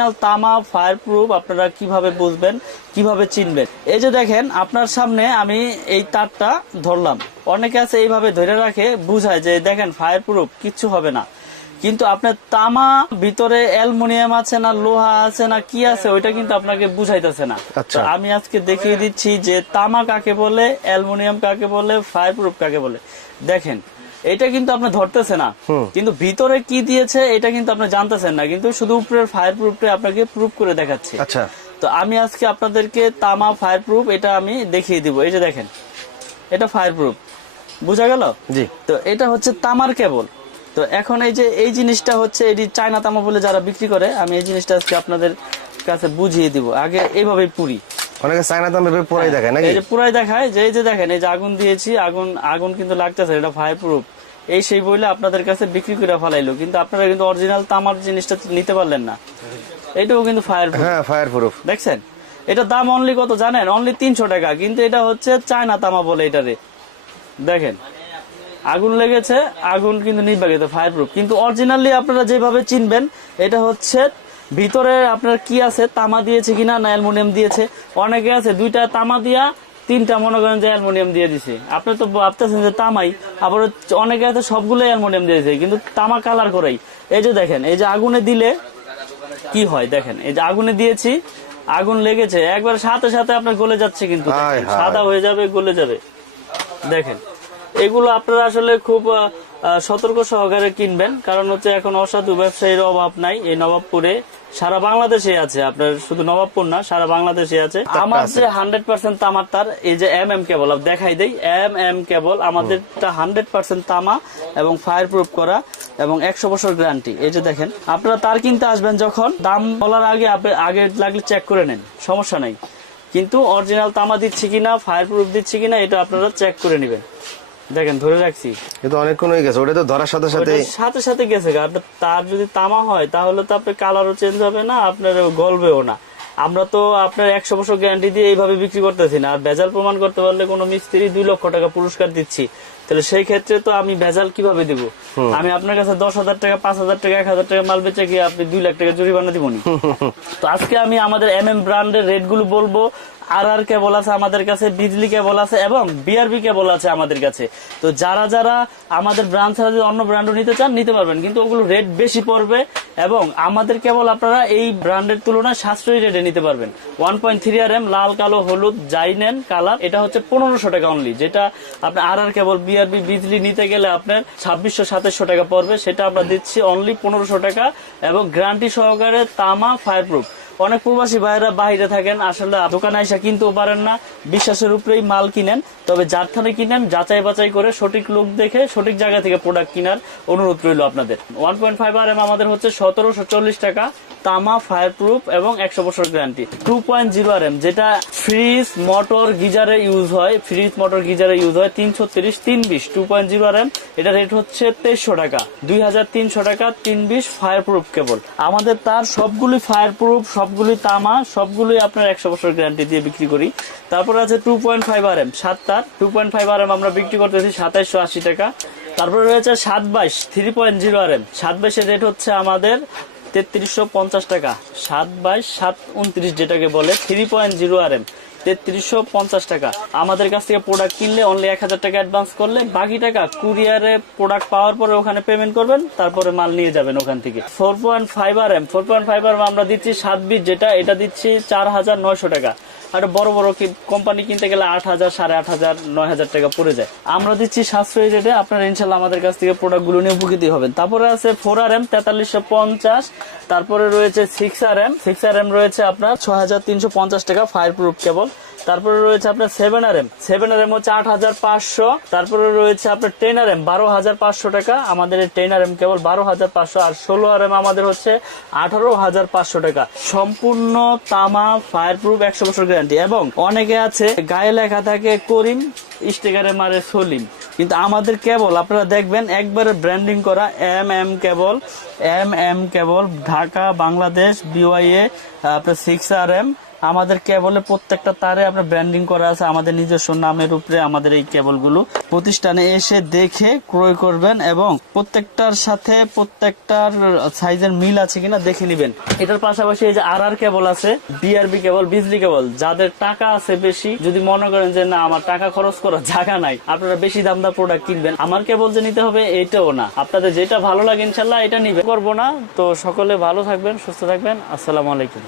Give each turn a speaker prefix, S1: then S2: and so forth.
S1: Original তামা fire proof আপনারা কীভাবে বুঝবেন কীভাবে চিনবেন? এই যে দেখেন আপনার সামনে আমি এই তারটা ধরলাম। অনেকে আছে এইভাবে ধরে রাখে বুঝায় যে দেখেন ফায়ার প্রুফ কিচ্ছু হবে না। কিন্তু আপনার তামা ভিতরে অ্যালুমিনিয়াম আছে না লোহা আছে না কি আছে ওইটা কিন্তু আপনাকে বুঝাইতেছে না।
S2: আচ্ছা।
S1: আমি আজকে দেখিয়ে দিচ্ছি যে তামা কাকে বলে অ্যালুমিনিয়াম কাকে বলে ফায়ার প্রুফ কাকে বলে। দেখেন এটা কিন্তু আপনি ধরতেছে না। কিন্তু ভিতরে কি দিয়েছে এটা কিন্তু আপনি জানতেছেন না। কিন্তু শুধু উপরের ফায়ার প্রুফটা আপনাকে প্রুফ করে দেখাচ্ছে।
S2: আচ্ছা।
S1: তো আমি আজকে আপনাদেরকে তামা ফায়ার প্রুফ এটা আমি দেখিয়ে দিব। এই যে দেখেন এটা ফায়ার প্রুফ বুঝা গেল?
S2: জি।
S1: তো এটা হচ্ছে তামার কেবল। তো এখন এই যে এই জিনিসটা হচ্ছে এটি চায়না তামা বলে যারা বিক্রি করে আমি এই জিনিসটা আজকে আপনাদের কাছে বুঝিয়ে দিব। আগে এইভাবে পুরি।
S2: অনেকে চায়না দাম ভেবে পড়াই দেখায় নাকি?
S1: এই যে পুরাই দেখায় যে এই যে দেখেন এই যে আগুন দিয়েছি আগুন আগুন কিন্তু লাগতেছে এটা ফায়ার প্রুফ এই সেই বইলে আপনাদের কাছে বিক্রি করে ফেলাইলো। কিন্তু আপনারা কিন্তু অরিজিনাল তামার জিনিসটা নিতে পারলেন না। এটাও কিন্তু ফায়ার
S2: হ্যাঁ ফায়ার প্রুফ
S1: দেখছেন? এটা দাম অনলি কত জানেন? অনলি তিনশো টাকা। কিন্তু এটা হচ্ছে চায়না তামা বলে এটারে। দেখেন আগুন লেগেছে আগুন কিন্তু নির্বাহিত ফায়ার প্রুফ কিন্তু অরিজিনালি আপনারা যেভাবে চিনবেন এটা হচ্ছে ভিতরে আপনার কি আছে? তামা দিয়েছে কিনা? না অ্যালুমিনিয়াম দিয়েছে। অনেকে আছে দুইটা তামা দিয়া তিনটা মনে করেন যে অ্যালমোনিয়াম দিয়ে দিছে। আপনি তো ভাবতেছেন যে তামাই আবার অনেকে তো সবগুলো অ্যালুমিনিয়াম দিয়েছে কিন্তু তামা কালার করাই। এই যে দেখেন এই যে আগুনে দিলে কি হয় দেখেন এই যে আগুনে দিয়েছি আগুন লেগেছে একবার সাথে সাথে আপনার গলে যাচ্ছে কিন্তু। সাদা হয়ে যাবে গলে যাবে। দেখেন এগুলো আপনারা আসলে খুব সতর্ক সহকারে কিনবেন। কারণ হচ্ছে এখন অসাধু ব্যবসায়ীর অভাব নাই এই নবাবপুরে। সারা বাংলাদেশে আছে আপনার শুধু নবাবপুর না সারা বাংলাদেশে আছে। আমার যে হান্ড্রেড পার্সেন্ট তামার তার এই যে এম এম কেবল দেখাই দেই। এম এম কেবল আমাদেরটা হান্ড্রেড পার্সেন্ট তামা এবং ফায়ার প্রুফ করা এবং একশো বছর গ্যারান্টি এই যে দেখেন আপনারা তার কিনতে আসবেন যখন। দাম বলার আগে আপনি আগে লাগলে চেক করে নেন সমস্যা নাই। কিন্তু অরিজিনাল তামা দিচ্ছি কিনা ফায়ার প্রুফ দিচ্ছি কিনা এটা আপনারা চেক করে নেবেন। দেখেন ধরে রাখছি।
S2: কিন্তু অনেকক্ষণ হয়ে গেছে ওটা তো ধরার সাথে সাথে
S1: সাথে সাথে গেছে গা। আপনার তার যদি তামা হয় তাহলে তো আপনার কালারও চেঞ্জ হবে না আপনার গলবেও না। আমরা তো আপনার একশো বছর গ্যারান্টি দিয়ে এইভাবে বিক্রি করতেছি না। আর ভেজাল প্রমাণ করতে পারলে কোনো মিস্ত্রি দুই লক্ষ টাকা পুরস্কার দিচ্ছি। তাহলে সেই ক্ষেত্রে তো আমি ভেজাল কীভাবে দিব? আমি আপনার কাছে দশ হাজার টাকা পাঁচ হাজার টাকা এক হাজার টাকা মাল বেচে গিয়ে আপনি দুই লাখ টাকা জরিমানা দিবনি। তো আজকে আমি আমাদের এম এম ব্র্যান্ডের রেটগুলো বলব। আর আর কেবল আছে আমাদের কাছে, বিজলি কেবল আছে এবং বিআরবি কেবল আছে আমাদের কাছে। তো যারা যারা আমাদের ব্র্যান্ড ছাড়া যদি অন্য ব্র্যান্ডও নিতে চান, নিতে পারবেন। কিন্তু ওগুলো রেট বেশি পড়বে এবং আমাদের কেবল আপনারা এই ব্র্যান্ডের তুলনায় সাশ্রয়ী রেটে নিতে পারবেন। One point three R M লাল, কালো, হলুদ যাই নেন কালার, এটা হচ্ছে পনেরোশো টাকা অনলি যেটা আপনার আর আর কেবল, বিআরবি, বিজলি নিতে গেলে আপনার ছাব্বিশশো সাতাশশো টাকা পড়বে। সেটা আমরা দিচ্ছি অনলি পনেরোশো টাকা এবং গ্যারান্টি সহকারে তামা ফায়ার প্রুফ অনেক প্রবাসী ভাইরা বাহিরে থাকেন, আসলে দোকানে এসে কিনতেও পারেন না, বিশ্বাসের উপরেই মাল কিনেন, তবে যারখানে কিনেন, যাচাই বাচাই করে সঠিক লোক দেখে সঠিক জায়গা থেকে প্রোডাক্ট কেনার অনুরোধ রইল আপনাদের। One point five R M আমাদের হচ্ছে সতেরোশো চল্লিশ টাকা তামা ফায়ার প্রুফ এবং একশো বছর guarantee two point zero R M যেটা ফ্রিজ মোটর গিজারে ইউজ হয় ফ্রিজ মোটর গিজারে ইউজ হয় তিনশো তিরিশ তিন বিশ two point zero R M এটা রেট হচ্ছে তেইশশো টাকা। দুই হাজার তিনশো টাকা তিন বিশ ফায়ার প্রুফ কেবল আমাদের তার সবগুলি ফায়ার প্রুফ সবগুলি তামা, সবগুলি আপনার একশো বছর গ্যারান্টি দিয়ে বিক্রি করি। তারপর আছে two point five R M সাত তার। Two point five R M আমরা বিক্রি করতেছি সাতাইশশো আশি টাকা। তারপরে রয়েছে সাত বাইশ three point zero R M সাত বাইশের রেট হচ্ছে আমাদের তেত্রিশশো পঞ্চাশ টাকা। সাত বাই সাত উনত্রিশ যেটাকে বলে three point zero R M তেত্রিশশো পঞ্চাশ টাকা। আমাদের কাছ থেকে প্রোডাক্ট কিনলে অনলি এক হাজার টাকা অ্যাডভান্স করলে বাকি টাকা কুরিয়ারে প্রোডাক্ট পাওয়ার পরে ওখানে পেমেন্ট করবেন, তারপরে মাল নিয়ে যাবেন ওখান থেকে। Four point five R M four point five R আমরা দিচ্ছি সাত বিট যেটা, এটা দিচ্ছি চার হাজার নয়শো টাকা। আর বড় বড় কোম্পানি কিনতে গেলে আট হাজার, সাড়ে আট হাজার, নয় হাজার টাকা পড়ে যায়। আমরা দিচ্ছি সাশ্রয়ী রেটে আপনারা ইনশাল্লাহ আমাদের কাছ থেকে প্রোডাক্টগুলো নিয়ে উপকৃত হবেন। তারপরে আছে ফোর আর এম তেতাল্লিশশো পঞ্চাশ। তারপরে রয়েছে six R M six R M রয়েছে আপনার ছ হাজার তিনশো পঞ্চাশ টাকা ফায়ার প্রুফ কেবল তারপরে রয়েছে আপনার seven R M seven R M হচ্ছে আট হাজার পাঁচশো। তারপরে রয়েছে আপনার টেন আর এম বারো হাজার পাঁচশো টাকা। আমাদের টেন আর এম কেবল বারো হাজার পাঁচশো, আর ষোলো আর এম আমাদের হচ্ছে আঠারো হাজার পাঁচশো টাকা। সম্পূর্ণ তামা ফায়ার প্রুফ একশো বছর গ্যারান্টি এবং অনেকে আছে, গায়ে লেখা থাকে করিম স্টিকারে মারে সলিম। কিন্তু আমাদের কেবল, আপনারা দেখবেন, একবারে ব্র্যান্ডিং করা M M cable M M cable, Dhaka, Bangladesh BYA আপনার সিক্স আর এম আমাদের কেবলে প্রত্যেকটা তারে আপনার ব্র্যান্ডিং করা আছে, আমাদের নিজস্ব নামের উপরে আমাদের এই কেবলগুলো। প্রতিষ্ঠানে এসে দেখে ক্রয় করবেন এবং প্রত্যেকটার সাথে প্রত্যেকটার সাইজের মিল আছে কিনা দেখে নেবেন। এটার পাশাপাশি এই যে আর আর কেবল আছে বিআরবি কেবল বিজলি কেবল, যাদের টাকা আছে বেশি, যদি মনে করেন যে না, আমার টাকা খরচ করার জায়গা নাই, আপনারা বেশি দাম দা প্রোডাক্ট কিনবেন। আমার কেবল যে নিতে হবে এটাও না। আপনাদের যেটা ভালো লাগে ইনশাল্লাহ এটা নিবে করব না, তো সকলে ভালো থাকবেন, সুস্থ থাকবেন। আসসালামু আলাইকুম।